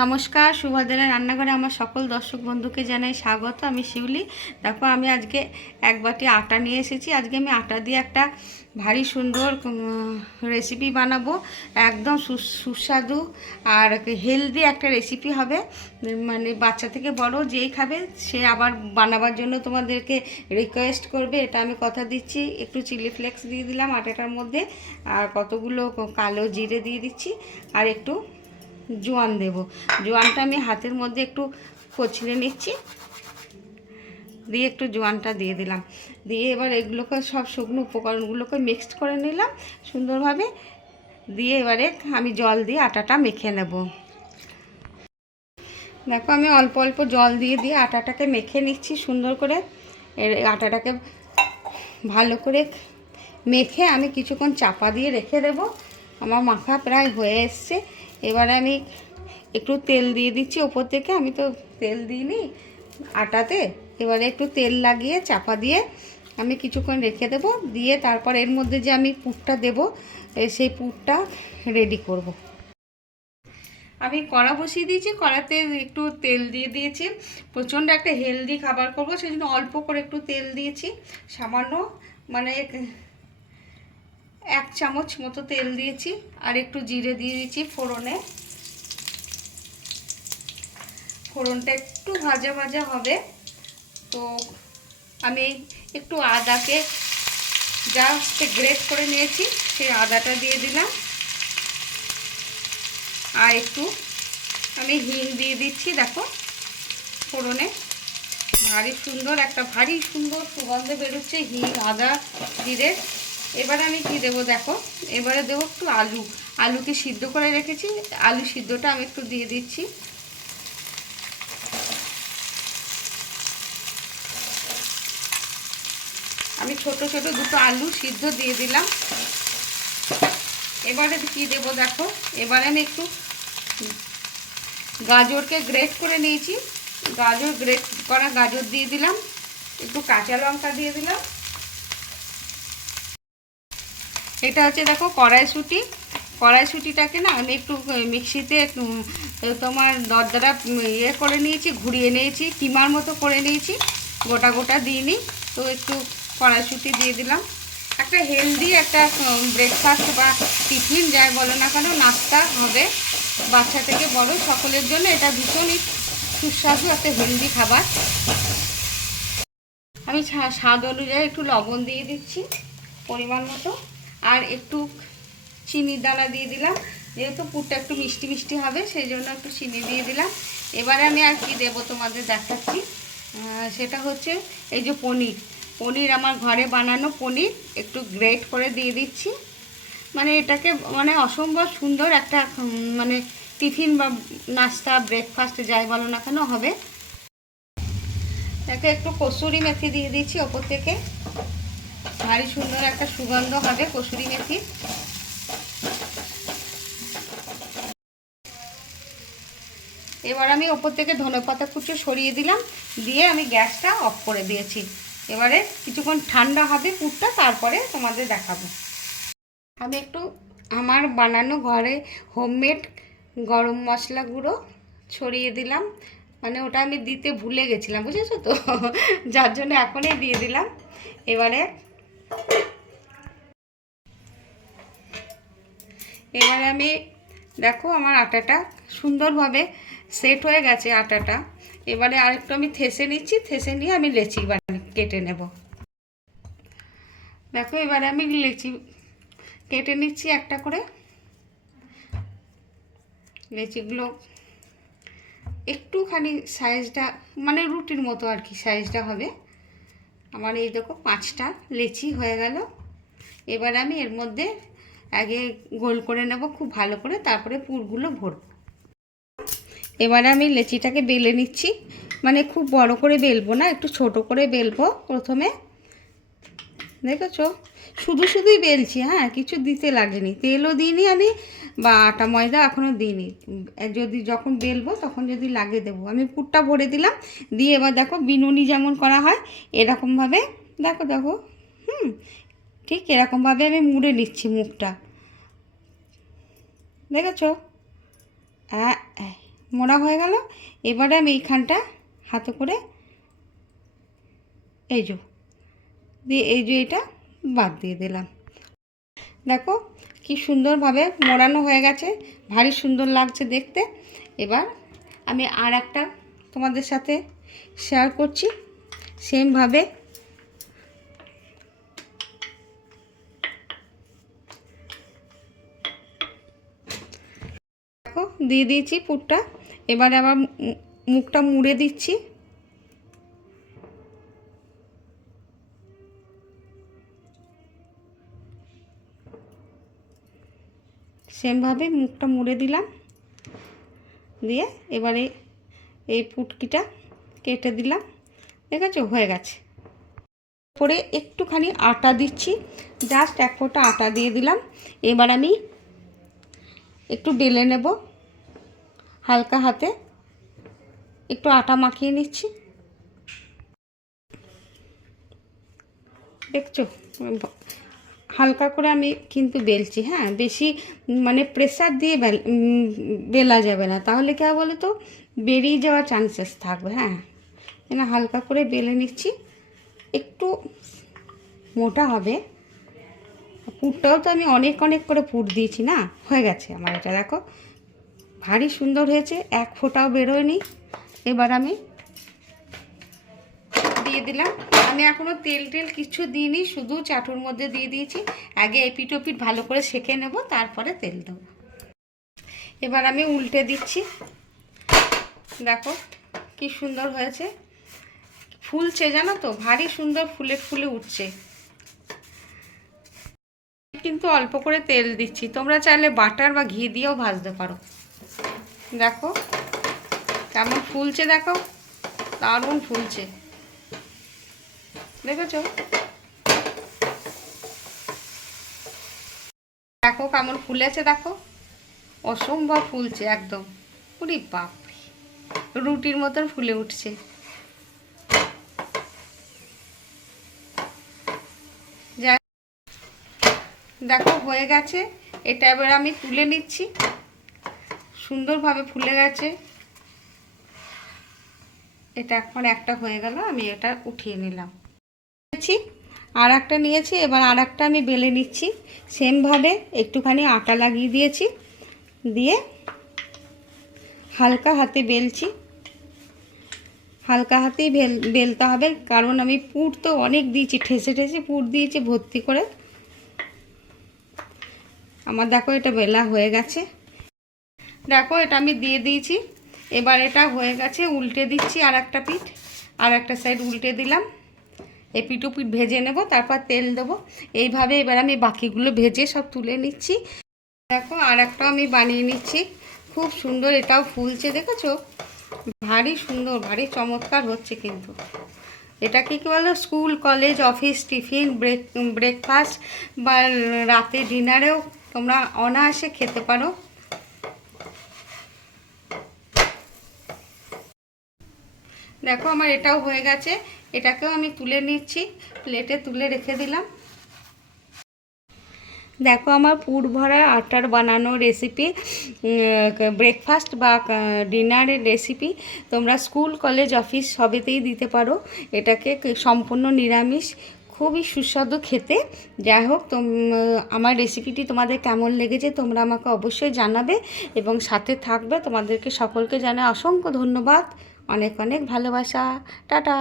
নমস্কার সুভাদিনের রান্নাঘরে আমার সকল দর্শক বন্ধুকে জানাই স্বাগত। আমি শিউলি। দেখো, আমি আজকে এক বাটি আটা নিয়ে এসেছি। আজকে আমি আটা দিয়ে একটা ভারী সুন্দর রেসিপি বানাবো। একদম সুস্বাদু আর হেলদি একটা রেসিপি হবে। মানে বাচ্চা থেকে বড় যেই খাবে, সে আবার বানাবার জন্য তোমাদেরকে রিকোয়েস্ট করবে। এটা আমি কথা দিচ্ছি। একটু চিলি ফ্লেক্স দিয়ে দিলাম আটাটার মধ্যে। আর কতগুলো কালো জিরে দিয়ে দিচ্ছি। আর একটু জোয়ান দেব। জোয়ানটা আমি হাতের মধ্যে একটু কচলে নিচ্ছি। দিয়ে একটু জোয়ানটা দিয়ে দিলাম। দিয়ে এবার এগুলোকে সব শুকনো উপকরণগুলোকে মিক্সড করে নিলাম সুন্দরভাবে। দিয়ে এবারে আমি জল দিয়ে আটাটা মেখে নেব। দেখো আমি অল্প অল্প জল দিয়ে দিয়ে আটাটাকে মেখে নিচ্ছি সুন্দর করে। এর আটাটাকে ভালো করে মেখে আমি কিছুক্ষণ চাপা দিয়ে রেখে দেবো। আমার মাখা প্রায় হয়ে এসছে। এবারে আমি একটু তেল দিয়ে দিচ্ছি, ওপর থেকে আমি তো তেল দিইনি আটাতে। এবারে একটু তেল লাগিয়ে চাপা দিয়ে আমি কিছুক্ষণ রেখে দেবো, দিয়ে তারপর এর মধ্যে যে আমি পুরটা দেবো সেই পুরটা রেডি করব। আমি কড়া বসিয়ে দিয়েছি, কড়াতে একটু তেল দিয়ে দিয়েছি। প্রচণ্ড একটা হেলদি খাবার করব সেই জন্য অল্প করে একটু তেল দিয়েছি। সামান্য মানে এক চামচ মতো তেল দিয়েছি আর একটু জিরে দিয়ে দিয়েছি ফোড়নে। ফোড়নটা একটু ভাজা ভাজা হবে। তো আমি একটু আদাকে জাস্ট গ্রেট করে নিয়েছি, সেই আদাটা দিয়ে দিলাম। আর একটু আমি হিং দিয়ে দিচ্ছি, দেখো, ফোড়নে। ভারী সুন্দর, একটা ভারী সুন্দর সুগন্ধ বেরোচ্ছে হিং, আদা, জিরে। এবারে আমি কি দেবো দেখো? এবারে দেবো একটু আলু। আলুকে সিদ্ধ করে রেখেছি। আলু সিদ্ধটা আমি একটু দিয়ে দিচ্ছি। আমি ছোট ছোট দুটো আলু সিদ্ধ দিয়ে দিলাম। এবারে কি দেবো দেখো? এবারে আমি একটু গাজরকে গ্রেট করে নিয়েছি। গাজর গ্রেট করা গাজর দিয়ে দিলাম। একটু কাঁচা লঙ্কা দিয়ে দিলাম। এটা হচ্ছে দেখো কড়াইশুঁটি। কড়াইশুঁটিটাকে না আমি একটু মিক্সিতে তোমার দরদরা ইয়ে করে নিয়েছি, ঘুরিয়ে নিয়েছি, কিমার মতো করে নিয়েছি, গোটা গোটা দিইনি, তো একটু কড়াইশুঁটি দিয়ে দিলাম। একটা হেলদি একটা ব্রেকফাস্ট বা টিফিন যাই বলো না কেন, নাস্তা হবে। বাচ্চা থেকে বড়, সকলের জন্য এটা ভীষণই সুস্বাদু একটা হেলদি খাবার। আমি স্বাদ অনুযায়ী একটু লবণ দিয়ে দিচ্ছি, পরিমাণ মতো। আর একটু চিনির দানা দিয়ে দিলাম। যেহেতু পুরটা একটু মিষ্টি মিষ্টি হবে, সেই জন্য একটু চিনি দিয়ে দিলাম। এবারে আমি আর কি দেবো তোমাদের দেখাচ্ছি। সেটা হচ্ছে এই যে পনির। পনির আমার ঘরে বানানো পনির, একটু গ্রেট করে দিয়ে দিচ্ছি। মানে এটাকে মানে অসম্ভব সুন্দর একটা মানে টিফিন বা নাস্তা, ব্রেকফাস্ট যাই বলো না কেন হবে। একে একটু কসুরি মেথি দিয়ে দিচ্ছি ওপর থেকে। ভারী সুন্দর একটা সুগন্ধ হবে কসুরি মেথি। এবার আমি ওপর থেকে ধনেপাতা কুচো সরিয়ে দিলাম, দিয়ে আমি গ্যাসটা অফ করে দিয়েছি। এবারে কিছুক্ষণ ঠান্ডা হবে পুরটা, তারপরে তোমাদের দেখাবো। আমি একটু আমার বানানো ঘরে হোমমেড গরম মশলা গুঁড়ো ছড়িয়ে দিলাম। মানে ওটা আমি দিতে ভুলে গেছিলাম, বুঝেছ তো? যার জন্য এখনই দিয়ে দিলাম। এবারে এবারে আমি, দেখো আমার আটাটা সুন্দরভাবে সেট হয়ে গেছে আটাটা। এবারে আরেকটু আমি থেসে নিচ্ছি, থেসে নিয়ে আমি লেচি বানিয়ে কেটে নেব। দেখো এবারে আমি লেচি কেটে নিচ্ছি একটা করে। লেচিগুলো একটুখানি সাইজটা মানে রুটির মতো আর কি সাইজটা হবে। আমার এই দেখো পাঁচটা লেচি হয়ে গেল। এবার আমি এর মধ্যে আগে গোল করে নেব খুব ভালো করে, তারপরে পুরগুলো ভরব। এবারে আমি লেচিটাকে বেলে নিচ্ছি। মানে খুব বড় করে বেলবো না, একটু ছোট করে বেলবো প্রথমে। দেখেছ? শুধু শুধুই বেলছি হ্যাঁ কিছু দিতে লাগেনি। তেলও দিইনি আমি, বা আটা ময়দা এখনও দিইনি। যদি যখন বেলবো তখন যদি লাগে দেবো। আমি পুরটা ভরে দিলাম, দিয়ে এবার দেখো বিনুনি যেমন করা হয়, এরকমভাবে, দেখো দেখো, হুম, ঠিক এরকমভাবে আমি মুড়ে নিচ্ছি মুখটা। দেখেছ? মোড়া হয়ে গেল। এবারে আমি এইখানটা হাতে করে, এই যে, দিয়ে এই যে এটা বাদ দিয়ে দিলাম। দেখো কি সুন্দরভাবে মোড়ানো হয়ে গেছে, ভারী সুন্দর লাগছে দেখতে। এবার আমি আর একটা তোমাদের সাথে শেয়ার করছি। সেমভাবে দেখো, দিয়ে দিয়েছি পুরটা। এবারে আবার মুখটা মুড়ে দিচ্ছি। সেমভাবে মুখটা মুড়ে দিলাম। দিয়ে এবারে এই পুটকিটা কেটে দিলাম। দেখেছ? হয়ে গেছে। পরে একটুখানি আটা দিচ্ছি। জাস্ট এক ফোঁটা আটা দিয়ে দিলাম। এবার আমি একটু বেলে নেব। হালকা হাতে একটু আটা মাখিয়ে নিচ্ছি। দেখছ? হালকা করে আমি কিন্তু বেলছি হ্যাঁ? বেশি মানে প্রেসার দিয়ে বেল যাবে না। তাহলে কি বলো তো বেরিয়ে যাওয়ার চান্সেস থাকবে হ্যাঁ? এখানে হালকা করে বেলে নিচ্ছি। একটু মোটা হবে। পুরটাও তো আমি অনেক অনেক করে পুর দিয়েছি, না? হয়ে গেছে আমার এটা, দেখো। ভারী সুন্দর হয়েছে, এক ফোঁটাও বেরোয়নি। এবার আমি দিয়ে দিলাম। আমি এখনও তেল টেল কিছু দিইনি, শুধু চাটুর মধ্যে দিয়ে দিয়েছি। আগে এপিট ওপিট ভালো করে সেঁকে নেব, তারপরে তেল দেবো। এবার আমি উল্টে দিচ্ছি। দেখো কি সুন্দর হয়েছে। ফুলছে জানো তো, ভারী সুন্দর ফুলে ফুলে উঠছে। কিন্তু অল্প করে তেল দিচ্ছি। তোমরা চাইলে বাটার বা ঘি দিয়েও ভাজতে পারো। দেখো কেমন ফুলছে, দেখো দারুণ ফুলছে। দেখেছ? দেখো কেমন ফুলেছে, দেখো। অসম্ভব ফুলছে একদম। পুরি বাপ রুটির মতন ফুলে উঠছে। দেখো, হয়ে গেছে। এটা এবার আমি তুলে নিচ্ছি। সুন্দরভাবে ফুলে গেছে। এটা এখন একটা হয়ে গেল, আমি এটা উঠিয়ে নিলাম। নিয়েছি। আর একটা নিয়েছি, এবার আর একটা আমি বেলে নিচ্ছি। সেমভাবে একটুখানি আটা লাগিয়ে দিয়েছি। দিয়ে হালকা হাতে বেলছি। হালকা হাতেই বেল, বেলতে হবে, কারণ আমি পুর তো অনেক দিয়েছি, ঠেসে ঠেসে পুর দিয়েছি ভর্তি করে। আমার দেখো এটা বেলা হয়ে গেছে। দেখো এটা আমি দিয়ে দিয়েছি। এবার এটা হয়ে গেছে, উল্টে দিচ্ছি আর একটা পিঠ। আর একটা সাইড উল্টে দিলাম। এই পিঠ ভেজে নেব, তারপর তেল দেবো। এইভাবে এবার আমি বাকিগুলো ভেজে সব তুলে নিচ্ছি। দেখো আর একটাও আমি বানিয়ে নিচ্ছি। খুব সুন্দর এটাও ফুলছে, দেখেছ? ভারী সুন্দর, ভারী চমৎকার হচ্ছে কিন্তু। এটাকে কি বলো? School, college, office, tiffin, break, breakfast বা রাতে ডিনারেও তোমরা অনায়াসে খেতে পারো। দেখো, আমার এটাও হয়ে গেছে। এটাকেও আমি তুলে নিচ্ছি প্লেটে তুলে রেখে দিলাম। দেখো আমার পুর ভরা আটার বানানো রেসিপি ব্রেকফাস্ট বা ডিনারের রেসিপি তোমরা স্কুল কলেজ অফিস সবেতেই দিতে পারো। এটাকে সম্পূর্ণ নিরামিষ, খুবই সুস্বাদু খেতে। যাই হোক, তোম, আমার রেসিপিটি তোমাদের কেমন লেগেছে তোমরা আমাকে অবশ্যই জানাবে এবং সাথে থাকবে। তোমাদেরকে সকলকে জানাই অসংখ্য ধন্যবাদ। অনেক অনেক ভালোবাসা। টাটা!